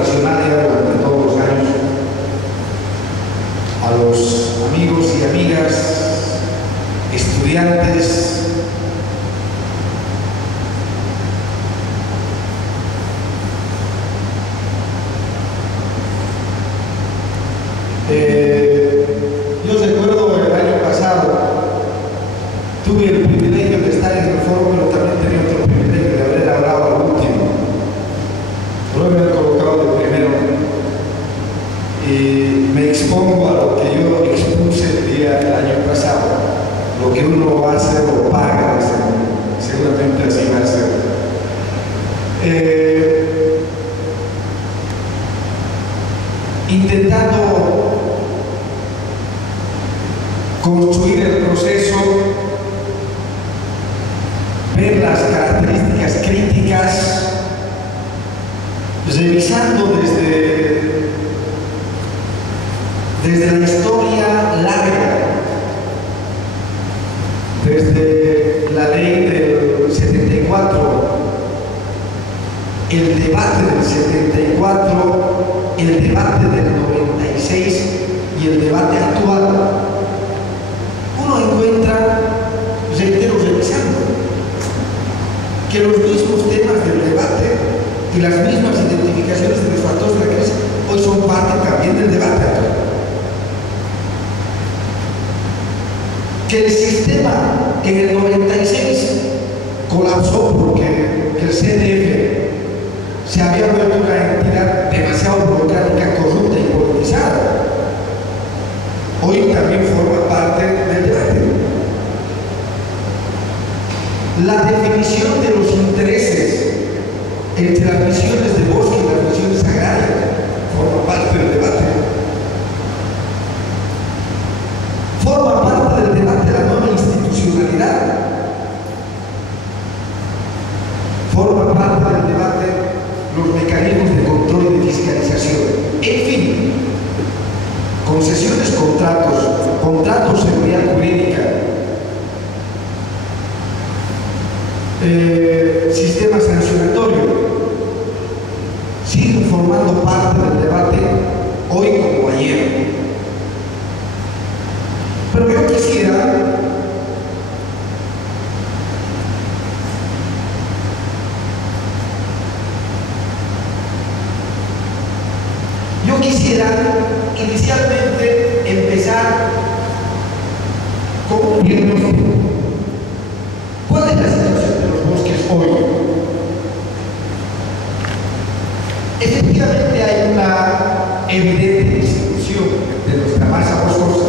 tradicional ya durante todos los años, a los amigos y amigas, estudiantes, yo recuerdo el año pasado, tuve el privilegio de estar en el foro, pero también tenía otro privilegio de haber hablado al último. Luego me he colocado de primero y me expongo a lo que yo expuse el año pasado. Lo que uno hace lo paga, seguramente así va a ser. Intentando construir el proceso, ver las características críticas, revisando desde la historia larga, desde la ley del 74, el debate del 74, el debate del 96 y el debate actual. Uno encuentra, reitero, revisando, que los mismos temas del debate y las mismas identificaciones de los factores de la crisis hoy son parte también del debate. Que el sistema en el 96 colapsó porque el CNF se había vuelto una entidad demasiado burocrática, corrupta y politizada. Hoy también forma parte del debate. La definición de los intereses entre las misiones de bosque y las misiones agrarias forma parte del debate. Forma parte del debate la nueva institucionalidad. Forma parte del debate los mecanismos de control y de fiscalización. En fin, concesiones, contratos, seguridad jurídica, sistema sancionatorio, siguen formando parte del debate hoy como ayer. Pero yo quisiera inicialmente empezar con un diagnóstico. ¿Cuál es la situación de los bosques hoy? Efectivamente hay una evidente distribución de nuestra masa boscosa.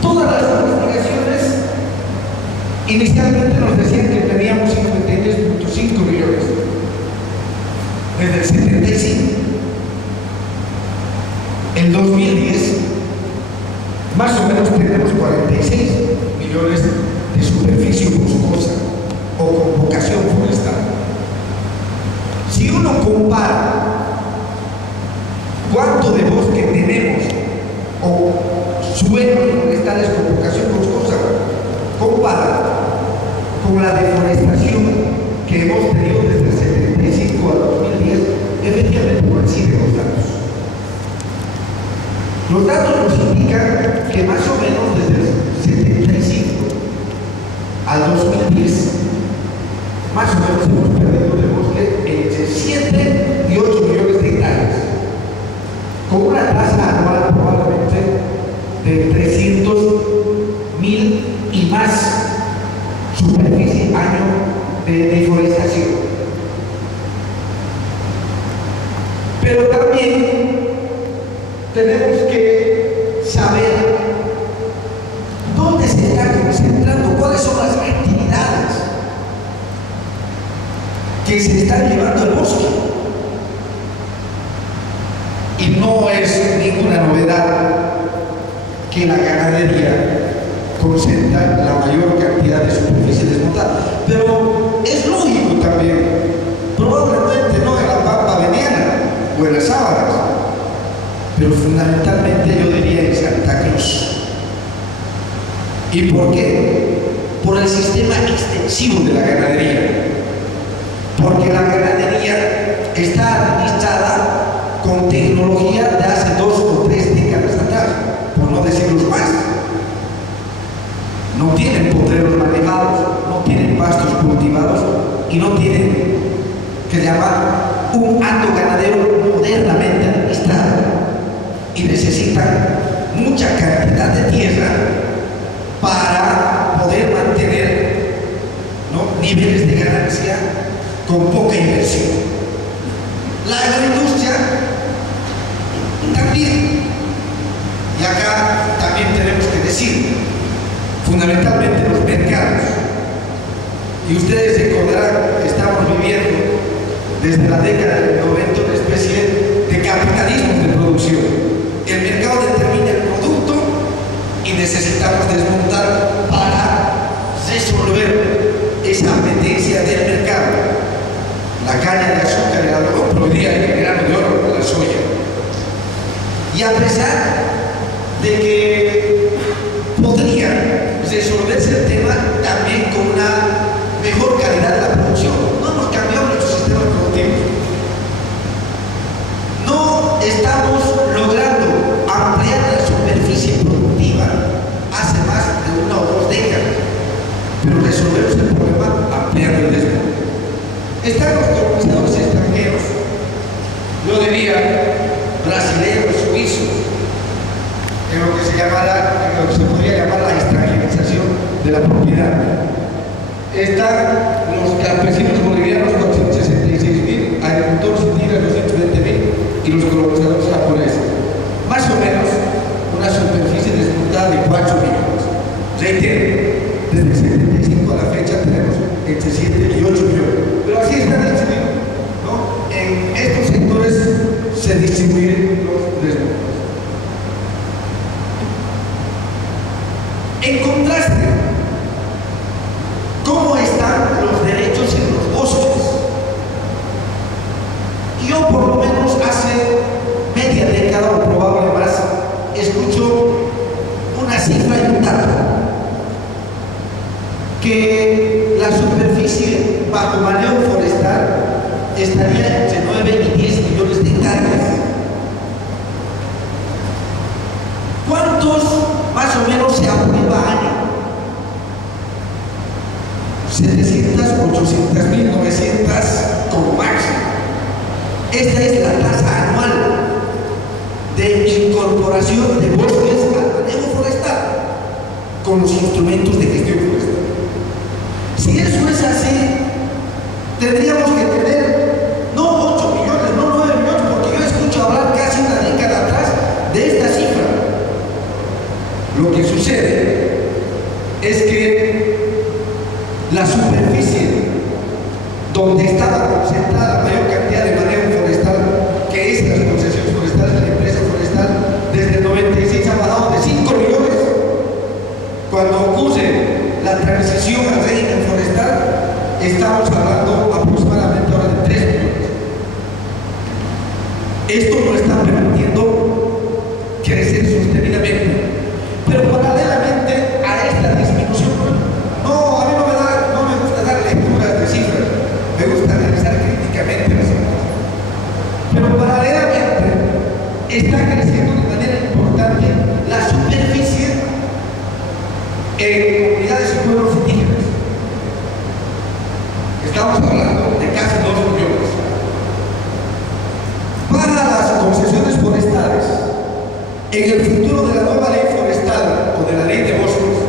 Todas las investigaciones inicialmente nos decían que teníamos 53.5 millones desde el 75. En 2010, más o menos tenemos 46 millones de superficie boscosa o con vocación forestal. Si uno compara cuánto de bosque tenemos o suelos forestales con vocación boscosa, compara con la deforestación que hemos tenido desde el 75 al 2010, efectivamente coinciden los datos. Los datos nos indican que más o menos desde el 75 al 2010, más o menos hemos perdido de bosque entre 7 y 8 millones de hectáreas, con una tasa anual probablemente de 300.000 y más superficie año de deforestación. Pero también tenemos que saber dónde se está concentrando, cuáles son las actividades que se están llevando al bosque. Y no es ninguna novedad que la ganadería concentra la mayor cantidad de superficie desmontada. Pero es lógico también, probablemente no en la pampa veniana o en las sábanas, pero fundamentalmente yo diría en Santa Cruz. ¿Y por qué? Por el sistema extensivo de la ganadería. Porque la ganadería está administrada con tecnología de hace 2 o 3 décadas atrás, por no decirlos más. No tienen potreros manejados, no tienen pastos cultivados y no tienen, que se llama, un hato ganadero modernamente administrado, y necesitan mucha cantidad de tierra para poder mantener, ¿no?, niveles de ganancia con poca inversión. La agroindustria también, y acá también tenemos que decir, fundamentalmente los mercados. Y ustedes recordarán que estamos viviendo desde la década del 90 una especie de capitalismo de producción. El mercado determina el producto y necesitamos desmontar para resolver esa apetencia del mercado. La caña de azúcar, el algodón, pero hoy día el grano de oro, la soya. Y a pesar de que podría resolverse el tema también con una mejor calidad de la producción, no hemos cambiado nuestro sistema productivo. No estamos logrando ampliar la superficie productiva hace más de 1 o 2 décadas, pero resolvemos el problema ampliando el desmonte. Están los colonizadores extranjeros, yo diría brasileños, suizos, en lo que se podría llamar la extranjerización de la propiedad. Están los campesinos bolivianos, 466.000, agricultores indígenas, 220.000, y los colonizadores japoneses. Más o menos una superficie desmontada de 4 millones. Reitero, desde el 75 a la fecha tenemos entre 7 y 8 millones. Pero así están distribuidos, ¿no? En estos sectores se distribuyen los desmontes. En contraste, ¿cómo están los derechos en los bosques? Yo por lo menos hace media década o probablemente más escucho una cifra y un dato, que la superficie bajo manejo forestal estaría entre 9 y 10 millones de hectáreas. ¿Cuántos más o menos se aprueba año? 700, 800.000, 900 como máximo. Esta es la tasa anual de incorporación de bosques al manejo forestal con los instrumentos de gestión forestal. Si eso es así, tendríamos que tener no 8 millones, no 9 millones, porque yo escucho hablar casi una década atrás de esta cifra. Lo que sucede es que la superficie donde estaba concentrada la mayor cantidad de manejo forestal, que es las concesiones forestales de la empresa forestal, desde el 96 ha bajado de 5 millones. Cuando ocurre la transición al régimen forestal, estamos hablando aproximadamente ahora de 3 millones. Esto no está permitiendo crecer sostenidamente. Pero paralelamente a esta disminución, a mí no me gusta dar lecturas de cifras, me gusta analizar críticamente las cifras. Pero paralelamente está creciendo de manera importante la superficie en comunidades y pueblos indígenas. Estamos hablando de casi 2 millones. Para las concesiones forestales, en el futuro de la nueva ley forestal o de la ley de bosques,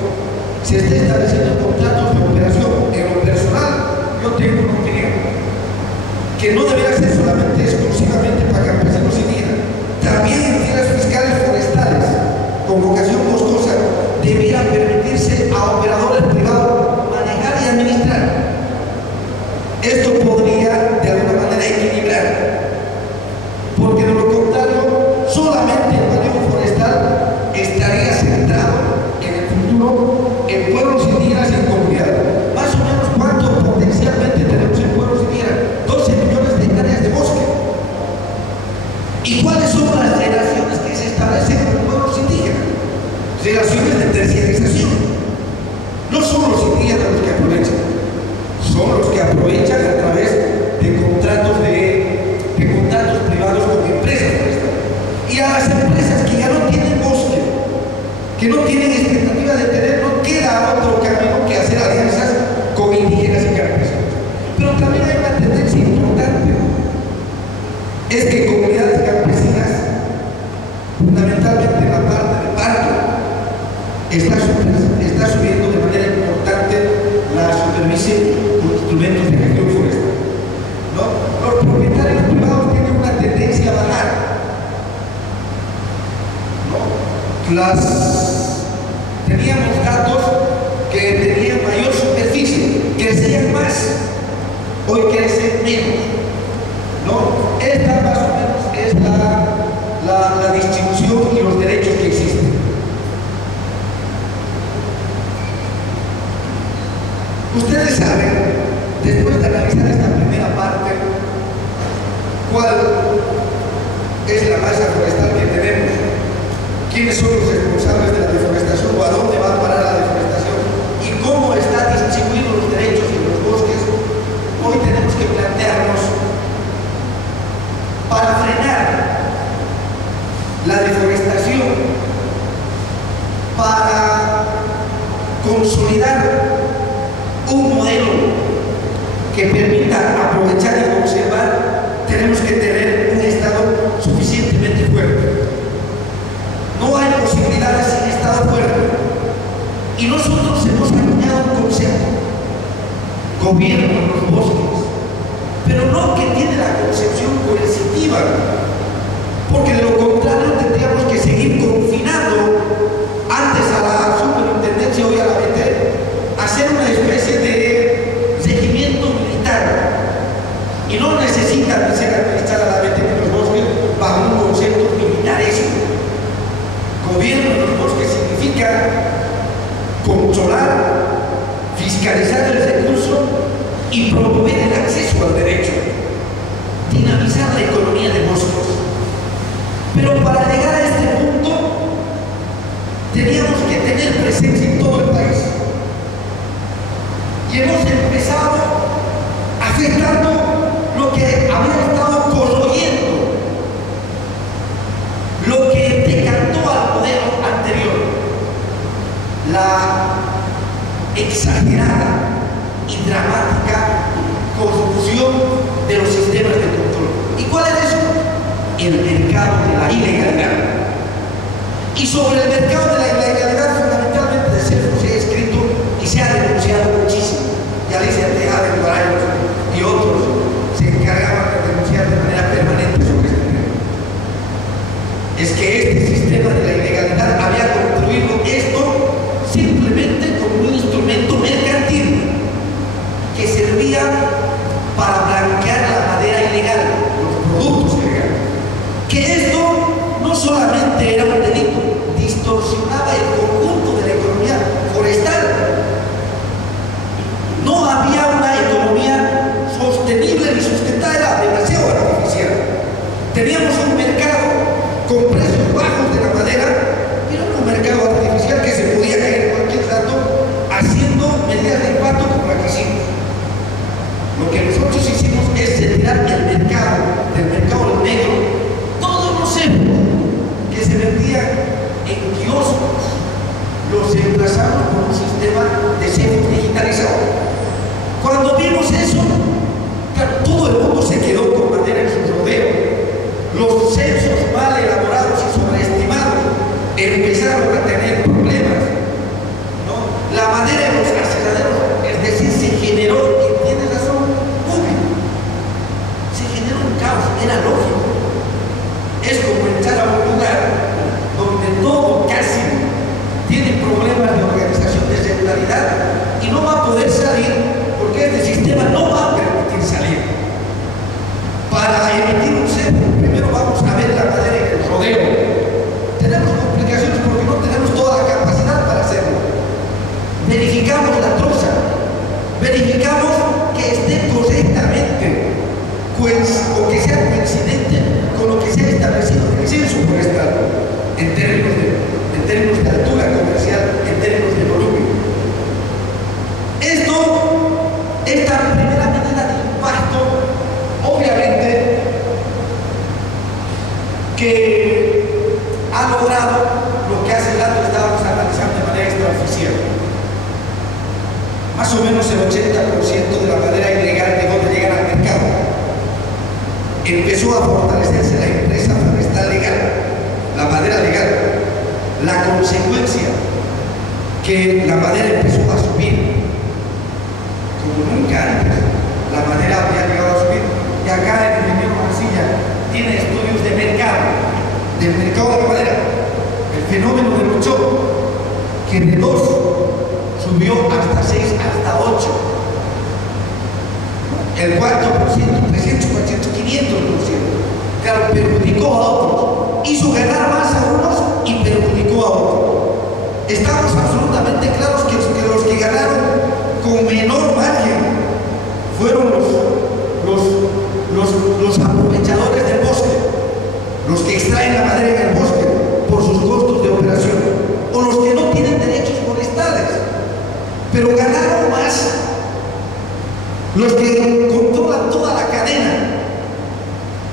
se está estableciendo contratos de operación. En lo personal, yo tengo una opinión, que no debería ser solamente exclusivamente para campesinos indígenas, también en tierras fiscales forestales con vocación boscosa debiera permitirse a operadores privados manejar y administrar. Esto podría de alguna manera equilibrar, porque de lo contrario solamente el manejo forestal estaría centrado en el futuro en pueblos indígenas y en comunidades. Más o menos cuánto potencialmente tenemos en pueblos indígenas: 12 millones de hectáreas de bosque. ¿Y cuáles son las relaciones que se establecen con pueblos indígenas? Relaciones de terciarización. No son los indígenas los que aprovechan, son los que aprovechan a través de contratos de teníamos datos que tenían mayor superficie, crecían más, hoy crecen menos, ¿no? Esta más o menos es la distribución y los derechos que existen. Ustedes saben, después de analizar esta primera parte, cuál es la masa forestal que tenemos, quiénes son los responsables de la deforestación o a dónde va a parar la deforestación y cómo están distribuidos los derechos en los bosques. Hoy tenemos que plantearnos, para frenar la deforestación, para consolidar un modelo que permita aprovechar y conservar, tenemos que tener un Estado suficientemente fuerte. No hay posibilidades sin Estado fuerte. Y nosotros hemos acuñado un concepto: gobierno en los bosques, pero no que tiene la concepción coercitiva, porque de lo contrario tendríamos que seguir confinando antes a la superintendencia, hoy a la BT, hacer una especie de regimiento militar, y no necesitan ser administrar a la BT en los bosques bajo un concepto militaresco. Gobierno en los bosques significa controlar, fiscalizar el recurso y promover el acceso al derecho, dinamizar la economía de bosques. Pero para llegar a este punto teníamos que tener presencia en todo el país, y hemos empezado afectando lo que había estado corroyendo, lo que decantó al modelo anterior, la exagerada y dramática corrupción de los sistemas de control. ¿Y cuál es eso? El mercado de la ilegalidad. Y sobre el mercado de la ilegalidad, fundamentalmente de CEFO, se ha escrito y se ha denunciado muchísimo. Ya Alicia Tejada de Guarayos y otros se encargaban de denunciar de manera permanente sobre este tema. Es que este sistema de la ilegalidad había construido esto simplemente como un instrumento mercantil que servía para blanquear la madera ilegal, los productos ilegales. Que esto no solamente era un delito, distorsionaba el conjunto de la economía forestal. No había una economía sostenible ni sustentada, era demasiado artificial. Teníamos un mercado con precios bajos de la madera, pero un mercado artificial que se podía caer en cualquier rato haciendo medidas de impacto como la que hicimos. Lo que nosotros hicimos es retirar el mercado del mercado negro, todos los cefos que se vendían en kioscos, los reemplazamos por un sistema de cefos digitalizados. Cuando vimos eso, claro, todo el mundo se quedó con madera en su rodeo. Los censos mal elaborados y sobreestimados empezaron a tener problemas, ¿no? La madera en los aceraderos, es decir, se generó, y tiene razón, público. Se generó un caos, era lógico. Es como entrar a un lugar donde todo casi tiene problemas de organización, de regularidad, y no va a poder salir porque este sistema no va a permitir salir. Para emitir un cefo, primero vamos a ver la madera en el rodeo. Tenemos complicaciones porque no tenemos toda la capacidad para hacerlo. Verificamos la troza, verificamos que esté correctamente, o que sea coincidente con lo que se ha establecido en el censo forestal, en términos de altura comercial, en términos de volumen. Esta primera medida de impacto, obviamente, que ha logrado lo que hace rato estábamos analizando de manera extraoficial. Más o menos el 80% de la madera ilegal dejó de llegar al mercado. Empezó a fortalecerse la empresa forestal legal, la madera legal. La consecuencia, que la madera empezó a subir como nunca antes. La madera había llegado a subir, y acá el ingeniero Mancilla tiene estudios de mercado, del mercado de la madera. El fenómeno del fueron los aprovechadores del bosque, los que extraen la madera en el bosque por sus costos de operación, o los que no tienen derechos forestales, pero ganaron más los que controlan toda la cadena,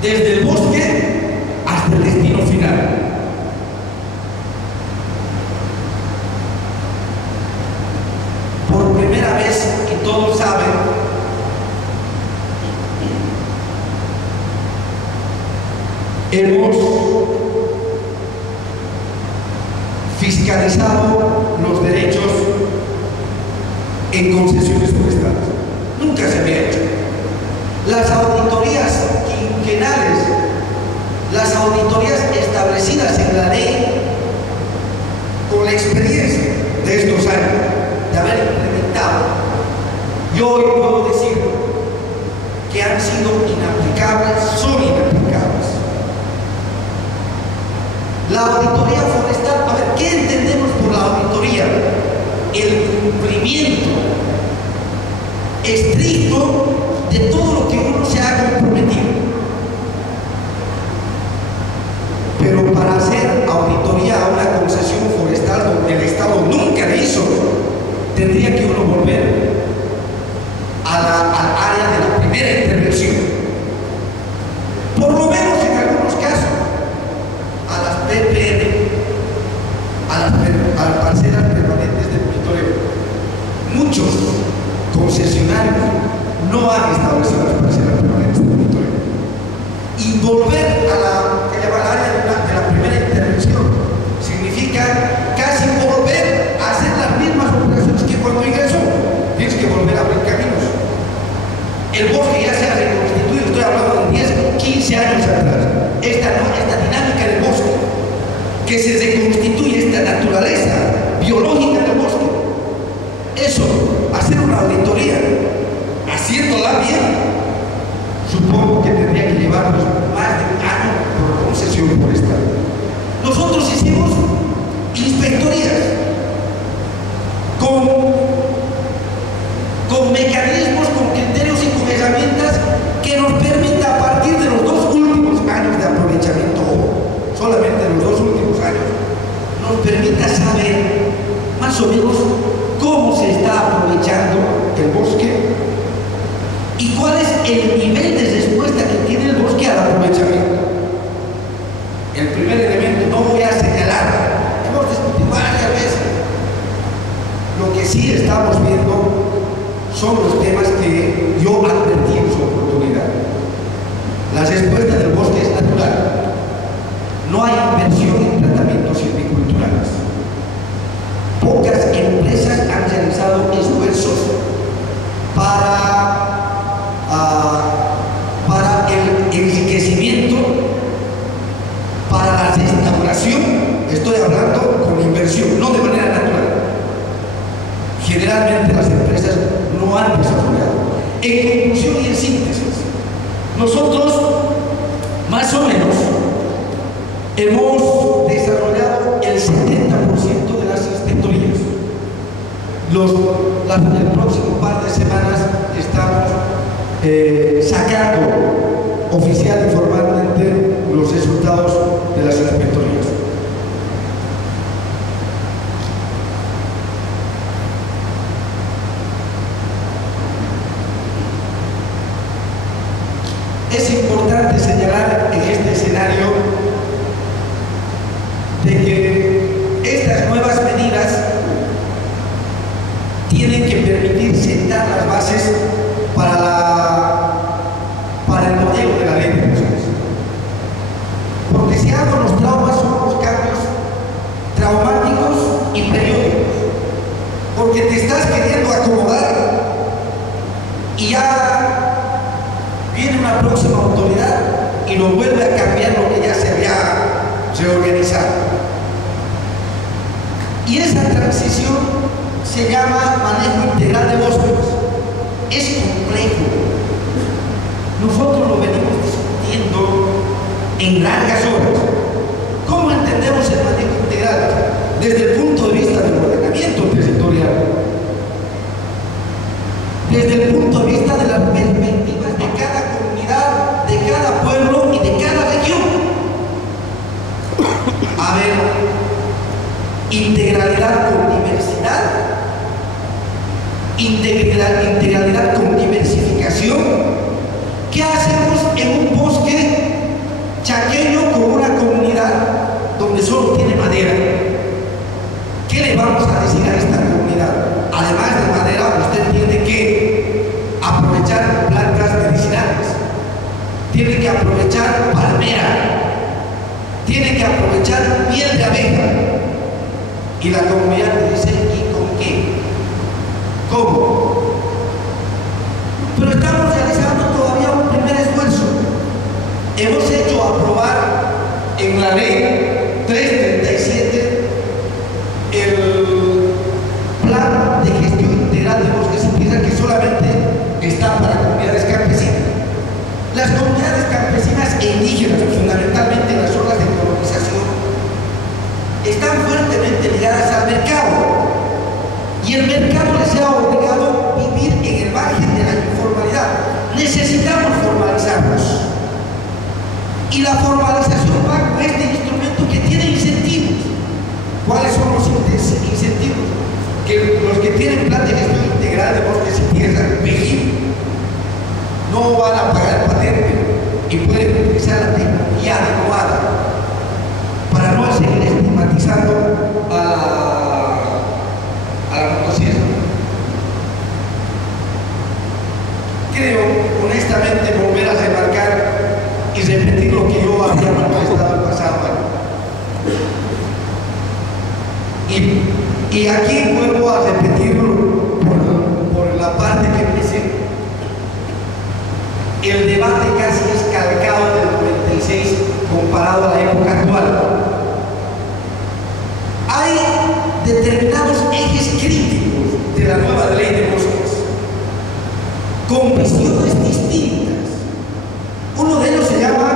desde el bosque hasta el destino final. Por primera vez, y todos saben, hemos fiscalizado los derechos en concesiones forestales. Nunca se había hecho. Las auditorías quinquenales, las auditorías establecidas en la ley, con la experiencia de estos años de haber implementado, yo hoy puedo decir que han sido inaplicables, son inaplicables. La auditoría forestal, a ver, ¿qué entendemos por la auditoría? El cumplimiento estricto de todo lo que uno se ha comprometido. Pero para hacer auditoría a una concesión forestal donde el Estado nunca le hizo, tendría que uno volver al área de la primera intervención. Por lo menos en algunos casos, a las PPN, a las parcelas permanentes de monitoreo. Muchos concesionarios no han establecido las parcelas permanentes de monitoreo. Y volver a la que llama el área de la primera intervención significa casi volver a hacer las mismas operaciones que cuando ingresó. Tienes que volver a abrir caminos. El bosque ya se ha reconstituido, estoy hablando de 10, 15 años atrás. Esta dinámica del bosque, que se reconstituye esta naturaleza biológica del bosque. Eso, hacer una auditoría, haciéndola bien, supongo que tendría que llevarnos más de un año por concesión forestal. Nosotros hicimos inspectorías con mecanismos, con criterios y con herramientas que nos permita, a partir de los 2 últimos años de aprovechamiento, solamente los 2 últimos años, nos permita saber más o menos cómo se está aprovechando el bosque y cuál es el nivel de respuesta que tiene el bosque al aprovechamiento. El primer elemento, no voy a señalar, hemos discutido varias veces. Lo que sí estamos viendo son los temas que yo advertí en su oportunidad. La respuesta del bosque es natural. No hay inversión en tratamientos silviculturales. Pocas empresas han realizado esfuerzos para el enriquecimiento, para la restauración. Estoy hablando con inversión, no de manera natural. Generalmente las empresas no han desarrollado. En conclusión y en síntesis, nosotros más o menos hemos desarrollado el 70% de las inspectorías. El próximo par de semanas estamos sacando oficial y formalmente los resultados de las inspectorías. Es importante señalar en este escenario de que estas nuevas medidas tienen que permitir sentar las bases para el modelo de la ley de bosques. Porque si algo nos trauma son los cambios traumáticos y periódicos. Porque te estás queriendo acomodar y ya viene una próxima autoridad y lo vuelve a cambiar lo que ya se había reorganizado. Y esa transición se llama manejo integral de bosques. Es complejo. Nosotros lo venimos discutiendo en largas horas. ¿Cómo entendemos el manejo integral? Desde el punto de vista del ordenamiento territorial, desde el punto de vista vista de las perspectivas de cada comunidad, de cada pueblo y de cada región. A ver, integralidad con diversidad, integralidad con diversificación. ¿Qué hacemos en un bosque chaqueño con una comunidad donde solo tiene madera? ¿Qué le vamos a decir a esta comunidad? Además de madera, usted tiene que aprovechar plantas medicinales, tiene que aprovechar palmera, tiene que aprovechar miel de abeja. Y la comunidad le dice, ¿y con qué? ¿Cómo? Pero estamos realizando todavía un primer esfuerzo. Hemos hecho aprobar en la ley 337 el plan de gestión integral de bosques y tierras, que solamente está para comunidades campesinas. Las comunidades campesinas e indígenas, fundamentalmente en las zonas de colonización, están fuertemente ligadas al mercado, y el mercado les ha obligado a vivir en el margen de la informalidad. Necesitamos formalizarnos, y la formalización va con este instrumento que tiene incentivos. ¿Cuáles son los incentivos? Que los que tienen plan de gestión integral de bosques y tierras, BEGIB, no van a pagar patente y pueden utilizar la tecnología adecuada para no seguir estigmatizando a la motosierra. Creo, honestamente, volver a remarcar y repetir lo que yo había manifestado el pasado año. Y aquí vuelvo a repetirlo por la parte que dice: el debate casi es calcado del 96 comparado a la época actual. Hay determinados ejes críticos de la nueva ley de bosques con visiones distintas. Uno de ellos se llama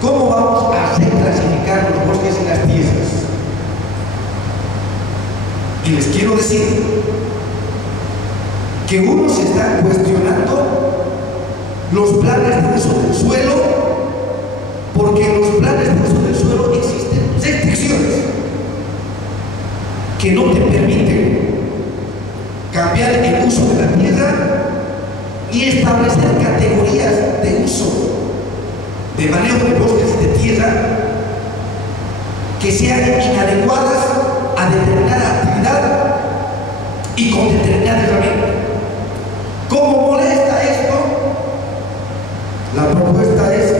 ¿cómo vamos a reclasificar los bosques y las tierras? Y les quiero decir que uno se está cuestionando los planes de uso del suelo, porque en los planes de uso del suelo existen restricciones que no te permiten cambiar el uso de la tierra y establecer categorías de uso de manejo de bosques y de tierra que sean inadecuadas a determinada actividad y con determinada herramienta. ¿Cómo molesta esto? La propuesta es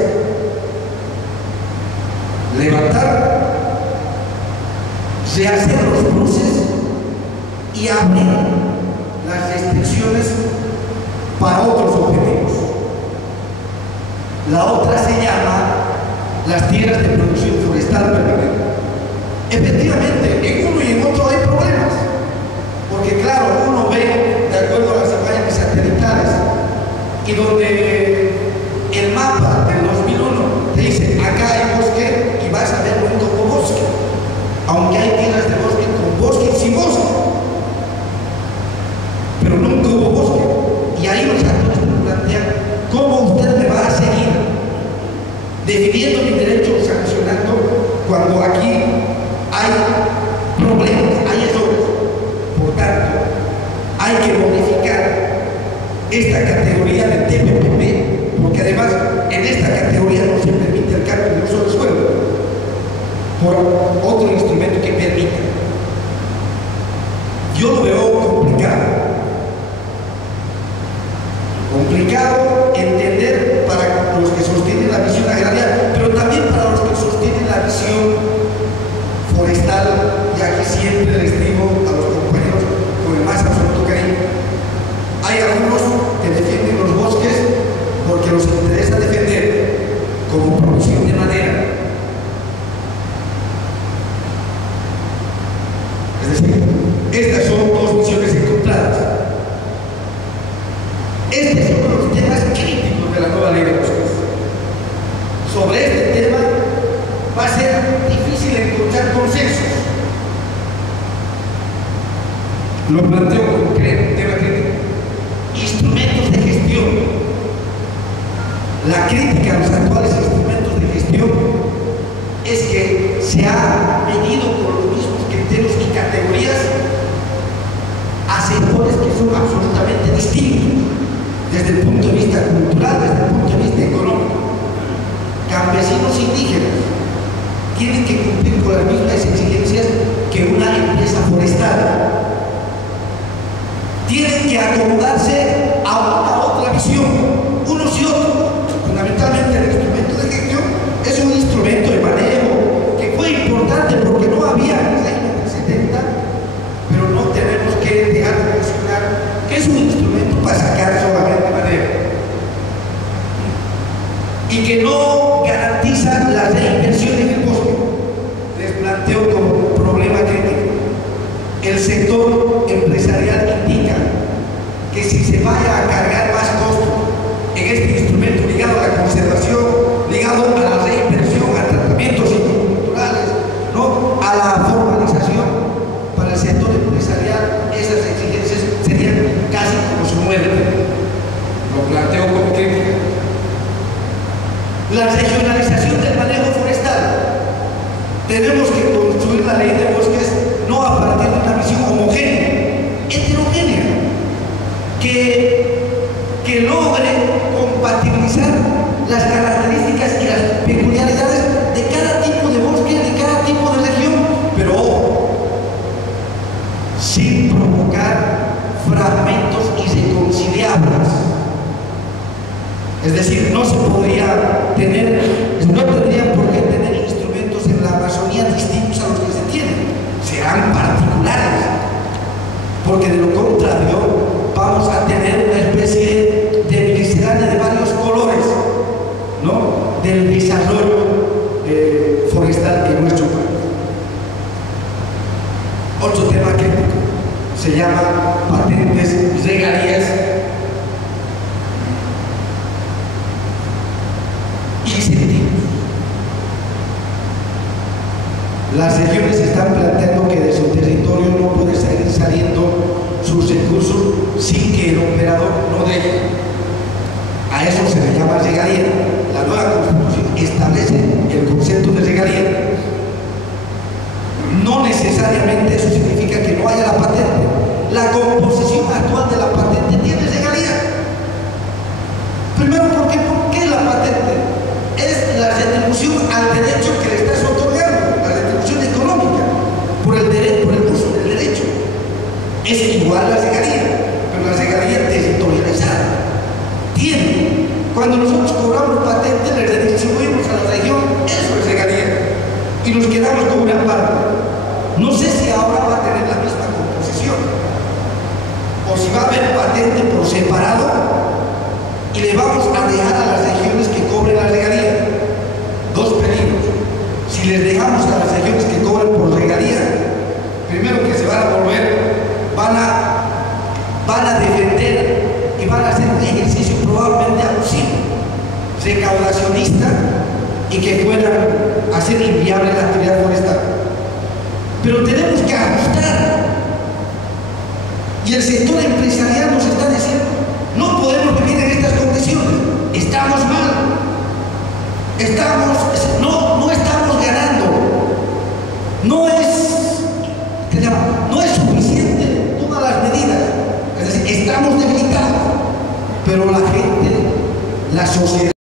levantar, rehacer los cruces y abrir las restricciones para otros objetivos. La otra se llama las tierras de producción forestal permanente. Efectivamente, en uno y en otro hay problemas, porque claro, uno ve, de acuerdo a las imágenes satelitales, y donde el mapa del 2001 te dice, acá hay bosque, y vas a ver un como bosque, aunque hay tierras de bosque con bosque y sin bosque, pero nunca hubo bosque. Y ahí los actores nos plantean, ¿cómo usted me va a seguir definiendo mi derecho o sancionando cuando aquí hay problemas, hay errores? Por tanto, hay que modificar esta categoría de TPPP, porque además en esta categoría no se permite el cambio de uso del suelo por otro instrumento que permita. Yo lo veo complicado entender para los que sostienen la visión agraria, pero también para los que sostienen la visión forestal. Y aquí siempre les digo a los compañeros con el más absoluto cariño: hay algunos que defienden los bosques porque los interesa defender como producción de madera. Es decir, estas son dos visiones encontradas. Este es uno de los temas críticos de la nueva ley de bosques. Sobre este tema va a ser difícil encontrar consensos. Lo planteo como tema crítico. Y instrumentos de gestión. La crítica a los actuales instrumentos de gestión es que se ha medido con los mismos criterios y categorías a sectores que son absolutamente distintos desde el punto de vista cultural, desde el punto de vista económico. Campesinos indígenas tienen que cumplir con las mismas exigencias que una empresa forestal. Tienen que acomodarse a una otra visión, unos y otros. Fundamentalmente el instrumento de gestión es un instrumento de manejo que fue importante porque no había en los años 70, pero no tenemos que dejar de mencionar que es un instrumento para sacar solamente manejo y que no garantiza la reinversión en el bosque. Les planteo como problema crítico. El sector empresarial indica que si se vaya a cargar más costos en este instrumento ligado a la conservación, ligado a la reinversión, a tratamientos culturales, ¿no?, a la formalización, para el sector empresarial esas exigencias serían casi como su muerte. Lo planteo como crítica. La regionalización del manejo forestal. Tenemos que construir la ley de bosques no a partir de una visión homogénea, heterogénea, que logre compatibilizar las características y las peculiaridades de cada tipo de bosque, de cada tipo de región, pero ojo, sin provocar fragmentos irreconciliables. Es decir, no se podría tener, no tendrían por qué tener instrumentos en la Amazonía distintos a los que se tienen, serán particulares, porque de lo contrario vamos a tener una especie de miscelánea de varios colores, ¿no?, del desarrollo forestal en nuestro país. Otro tema crítico se llama patentes, regalías y incentivos. Las regiones están planteando que de su territorio no puede seguir saliendo sus recursos sin que el operador no deje. A eso se le llama regalía. La nueva Constitución establece el concepto de regalía. No necesariamente eso significa que no haya la patente. La composición actual de la patente tiene regalía. Primero, ¿por qué la patente? Es la retribución al derecho que le estás otorgando, la retribución económica por el uso del derecho. Es igual la regalía, pero la regalía territorializada. Cuando nosotros cobramos patente, le redistribuimos a la región, eso es regalía, y nos quedamos con una parte. No sé si ahora va a tener la misma composición, o si va a haber patente por separado, y le vamos a dejar a las regiones que cobren la regalía. Dos peligros. Si les dejamos a las regiones que cobren por regalía, primero que se van a volver, van a defender y van a hacer un ejercicio probablemente abusivo, recaudacionista, y que puedan hacer inviable la actividad forestal. Pero tenemos que ajustar, y el sector empresarial nos está diciendo: no podemos vivir en estas condiciones, estamos mal, no estamos ganando, no es suficiente todas las medidas, es decir, estamos debilitados, pero la gente, la sociedad